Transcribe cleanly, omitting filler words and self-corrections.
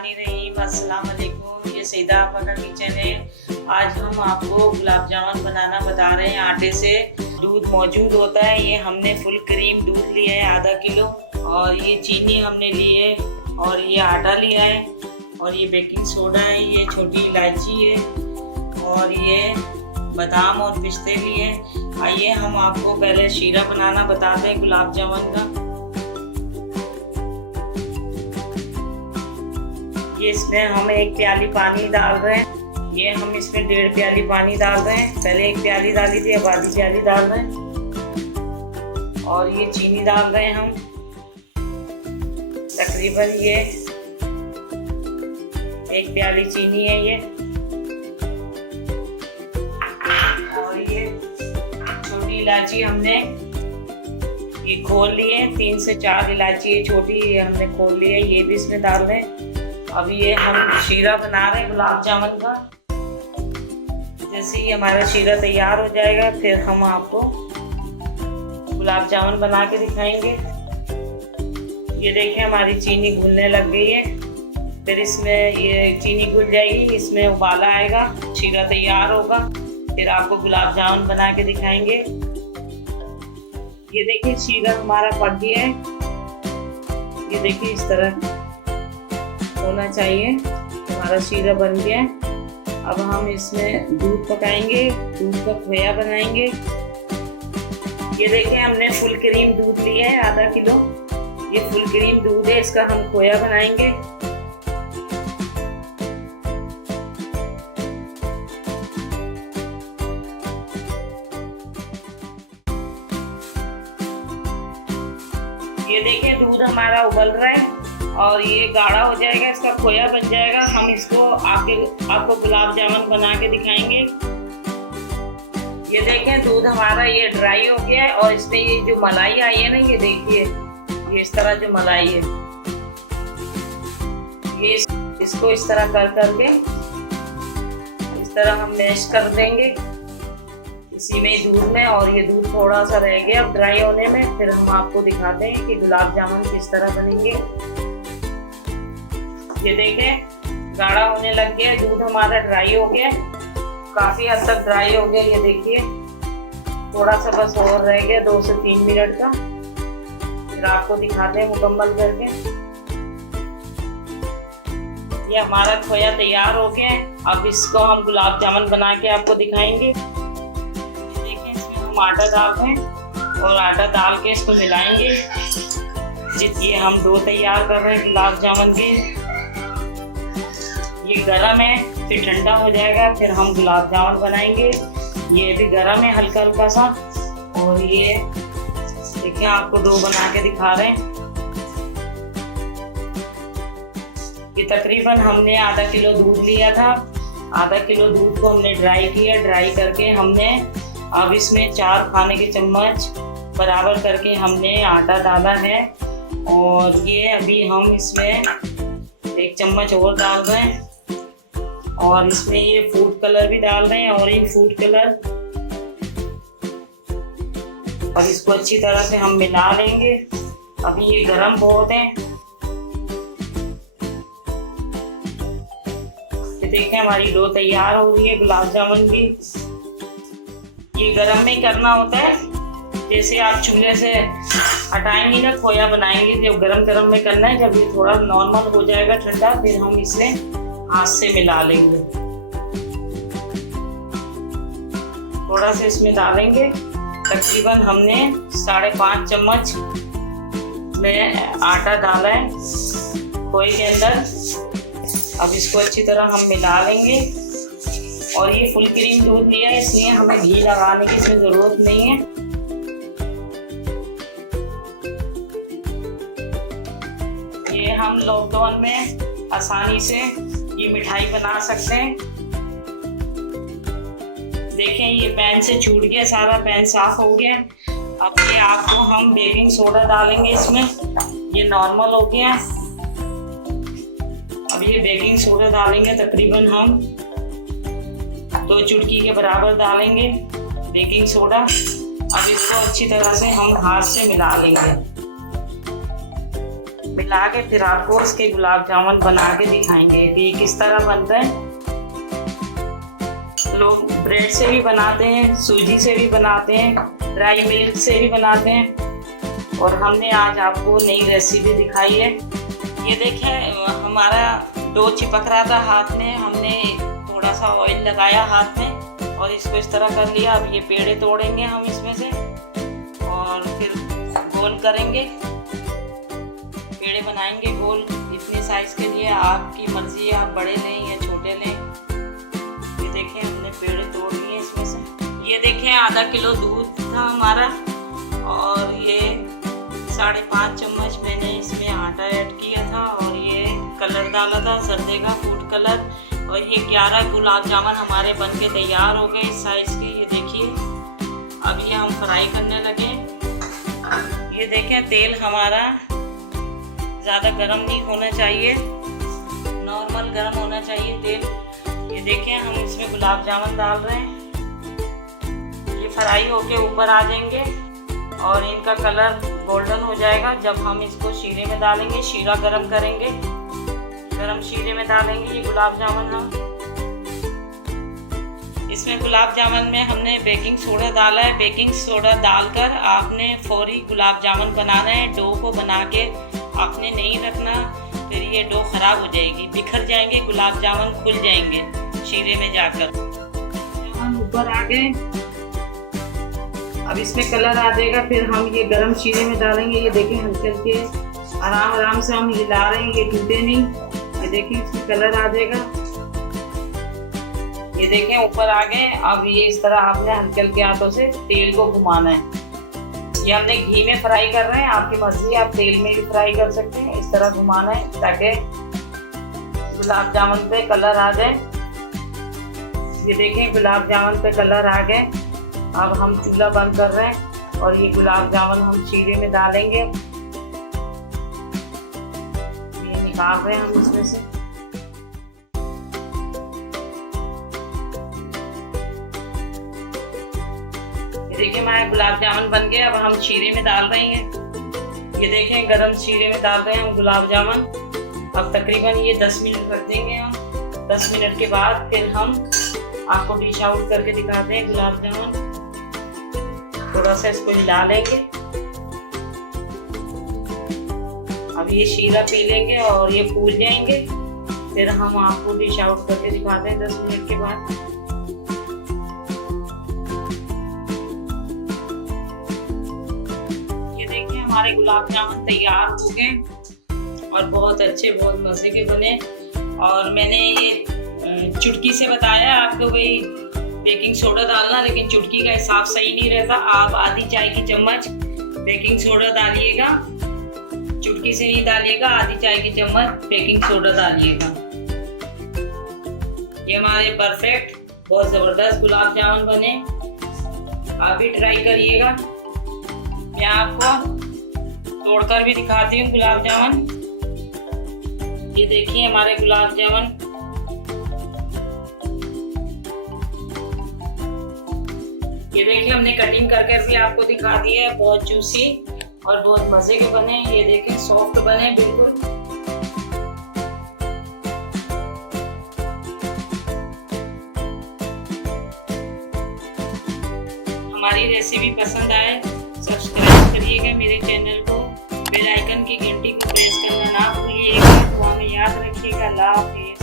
बिस्मिल्लाहिर्रहमानिर्रहीम। अस्सलाम वालेकुम। ये सईदा आपा का किचन है। आज हम आपको गुलाब जामुन बनाना बता रहे हैं आटे से। दूध मौजूद होता है। ये हमने फुल क्रीम दूध लिया है आधा किलो, और ये चीनी हमने ली है, और ये आटा लिया है, और ये बेकिंग सोडा है, ये छोटी इलायची है, और ये बादाम और पिस्ते लिए। आइए हम आपको पहले शीरा बनाना बताते हैं गुलाब जामुन का। ये इसमें हम 1 प्याली पानी डाल रहे हैं। ये हम इसमें 1.5 प्याली पानी डाल रहे हैं। पहले 1 प्याली डाली थी, अब आधी प्याली डाल रहे हैं। और ये चीनी डाल रहे हैं हम, तकरीबन ये 1 प्याली चीनी है ये। और ये छोटी इलायची हमने ये खोल ली है, 3 से 4 इलायची है छोटी, ये हमने खोल ली है, ये भी इसमें डाल रहे हैं। अब ये हम शीरा बना रहे हैं गुलाब जामुन का। जैसे ही हमारा शीरा तैयार हो जाएगा, फिर हम आपको गुलाब जामुन बना के दिखाएंगे। ये देखिए हमारी चीनी घुलने लग गई है। फिर इसमें ये चीनी घुल जाएगी, इसमें उबाला आएगा, शीरा तैयार होगा, फिर आपको गुलाब जामुन बना के दिखाएंगे। ये देखिए शीरा हमारा पक गया है। ये देखिए इस तरह होना चाहिए, हमारा शीरा बन गया है। अब हम इसमें दूध पकाएंगे, दूध का खोया बनाएंगे। ये देखिए हमने फुल क्रीम दूध लिया है आधा किलो। ये फुल क्रीम दूध है, इसका हम खोया बनाएंगे। ये देखिए दूध हमारा उबल रहा है और ये गाढ़ा हो जाएगा, इसका खोया बन जाएगा। हम इसको आपको गुलाब जामुन बना के दिखाएंगे। ये देखें दूध हमारा ये ड्राई हो गया है, और इसमें ये जो मलाई आई है ना, ये देखिए ये इस तरह जो मलाई है, ये इसको इस तरह कर करके इस तरह हम मैश कर देंगे इसी में दूध में। और ये दूध थोड़ा सा रह गया अब ड्राई होने में, फिर हम आपको दिखाते हैं कि गुलाब जामुन किस तरह बनेंगे। ये देखें गाढ़ा होने लग गया, दूध हमारा ड्राई हो गया, काफी हद तक ड्राई हो गया। ये देखिए थोड़ा सा बस और रह गया 2 से 3 मिनट का, फिर आपको दिखाते हैं मुकम्मल करके। ये हमारा खोया तैयार हो गया है। अब इसको हम गुलाब जामुन बना के आपको दिखाएंगे। देखिए इसमें हम आटा डालते हैं, और आटा डाल के इसको मिलाएंगे। ये हम डो तैयार कर रहे हैं गुलाब जामुन के। ये गरम है, फिर ठंडा हो जाएगा, फिर हम गुलाब जामुन बनाएंगे। ये भी गरम है हल्का हल्का सा। और ये देखिए आपको डो बना के दिखा रहे हैं। ये तकरीबन हमने आधा किलो दूध लिया था। आधा किलो दूध को हमने ड्राई किया, ड्राई करके हमने अब इसमें 4 खाने के चम्मच बराबर करके हमने आटा डाला है। और ये अभी हम इसमें 1 चम्मच और डाल रहे हैं, और इसमें ये फूड कलर भी डाल रहे हैं, और एक फूड कलर। और इसको अच्छी तरह से हम मिला लेंगे। अभी ये गरम बहुत है। ये देखें हमारी डो तैयार हो रही है गुलाब जामुन की। ये गरम में ही करना होता है, जैसे आप चूल्हे से हटाएंगे ना खोया बनाएंगे, जब गरम गरम में करना है। जब ये थोड़ा नॉर्मल हो जाएगा ठंडा, फिर हम इसे हाथ से मिला लेंगे। थोड़ा सा इसमें डालेंगे, तकरीबन हमने 5.5 चम्मच में आटा डाला है खोए के अंदर। अब इसको अच्छी तरह हम मिला लेंगे। और ये फुल क्रीम दूध लिया है, इसलिए हमें घी लगाने की इसमें जरूरत नहीं है। ये हम लॉकडाउन में आसानी से ये मिठाई बना सकते हैं। देखें ये पैन से छूट गया, सारा पैन साफ हो गया। अब ये आपको हम बेकिंग सोडा डालेंगे इसमें। ये नॉर्मल हो गया। अब ये बेकिंग सोडा डालेंगे, तकरीबन हम 2 चुटकी के बराबर डालेंगे बेकिंग सोडा। अब इसको अच्छी तरह से हम हाथ से मिला लेंगे। मिला के फिर आपको उसके गुलाब जामुन बना के दिखाएंगे कि किस तरह बनते हैं। लोग ब्रेड से भी बनाते हैं, सूजी से भी बनाते हैं, ड्राई मिल्क से भी बनाते हैं, और हमने आज आपको नई रेसिपी दिखाई है। ये देखें, हमारा डो चिपक रहा था हाथ में, हमने थोड़ा सा ऑयल लगाया हाथ में और इसको इस तरह कर लिया। अब ये पेड़े तोड़ेंगे हम इसमें से और फिर गोल करेंगे, पेड़े बनाएंगे गोल। इतने साइज के लिए आपकी मर्जी है, आप बड़े लें या छोटे लें। ये देखें, हमने पेड़े तोड़ लिए इसमें से। ये देखें, आधा किलो दूध था हमारा और ये 5.5 चम्मच मैंने इसमें आटा ऐड किया था और ये कलर डाला था सर्दे का फूड कलर। और ये 11 गुलाब जामुन हमारे बनके तैयार हो गए इस साइज के। ये देखिए, अब ये हम फ्राई करने लगे। ये देखें, तेल हमारा ज़्यादा गर्म नहीं होना चाहिए, नॉर्मल गर्म होना चाहिए तेल। ये देखें, हम इसमें गुलाब जामुन डाल रहे हैं। ये फ्राई होके ऊपर आ जाएंगे और इनका कलर गोल्डन हो जाएगा जब हम इसको शीरे में डालेंगे। शीरा गरम करेंगे, गरम शीरे में डालेंगे ये गुलाब जामुन हम। इसमें गुलाब जामुन में हमने बेकिंग सोडा डाला है। बेकिंग सोडा डालकर आपने फौरी गुलाब जामुन बनाना है। डो को बना के आपने नहीं रखना, फिर ये डो खराब हो जाएगी, बिखर जाएंगे, गुलाब जामुन खुल जाएंगे शीरे में जाकर। जामुन ऊपर आ गए, अब इसमें कलर आ जाएगा, फिर हम ये गरम शीरे में डालेंगे। ये देखें, हल्के हल्के आराम आराम से हम हिला रहे हैं, ये टूटे नहीं। ये देखें, इसमें कलर आ जाएगा। ये देखें, ऊपर आ गए। अब ये इस तरह आपने हल्के हल्के हाथों से तेल को घुमाना है। ये हमने घी में फ्राई कर रहे हैं, आपकी मर्जी, आप तेल में भी फ्राई कर सकते हैं। इस तरह घुमाना है ताकि गुलाब जामुन पे कलर आ जाए। ये देखें, गुलाब जामुन पे कलर आ गए। अब हम चूल्हा बंद कर रहे हैं और ये गुलाब जामुन हम शीरे में डालेंगे। ये निकाल रहे हैं हम इसमें से। देखिए, हमारे गुलाब जामुन बन गए। अब हम शीरे में डाल रहे हैं। ये देखें, गरम शीरे में डाल रहे हैं हम गुलाब जामुन। अब तकरीबन ये 10 मिनट रख देंगे हम। 10 मिनट के बाद फिर हम आपको डिश आउट करके दिखाते हैं गुलाब जामुन। थोड़ा सा इसको हिला लेंगे। अब ये शीरा पी लेंगे और ये फूल जाएंगे, फिर हम आपको डिश आउट करके दिखाते हैं 10 मिनट के बाद। ये देखिए, हमारे गुलाब जामुन तैयार हो गए और बहुत अच्छे, बहुत मजे के बने। और मैंने ये चुटकी से बताया आपको, भाई बेकिंग सोडा डालना, लेकिन चुटकी का हिसाब सही नहीं रहता। आप आधी चाय की चम्मच बेकिंग सोडा डालिएगा, चुटकी से नहीं डालिएगा। आधी चाय की चम्मच बेकिंग सोडा डालिएगा। ये हमारे परफेक्ट, बहुत ज़बरदस्त गुलाब जामुन बने। आप भी ट्राई करिएगा। मैं आपको तोड़कर भी दिखाती हूँ गुलाब जामुन। ये देखिए हमारे गुलाब जामुन। ये देखिए, हमने कटिंग करके भी आपको दिखा दी है। बहुत जूसी और बहुत मजे के बने। ये देखें, सॉफ्ट बने बिल्कुल। हमारी रेसिपी पसंद आए, सब्सक्राइब करिएगा मेरे चैनल को, बेल आइकन की घंटी को प्रेस करना ना भूलिएगा। तो हमें याद रखिएगा। अल्लाह हाफिज़।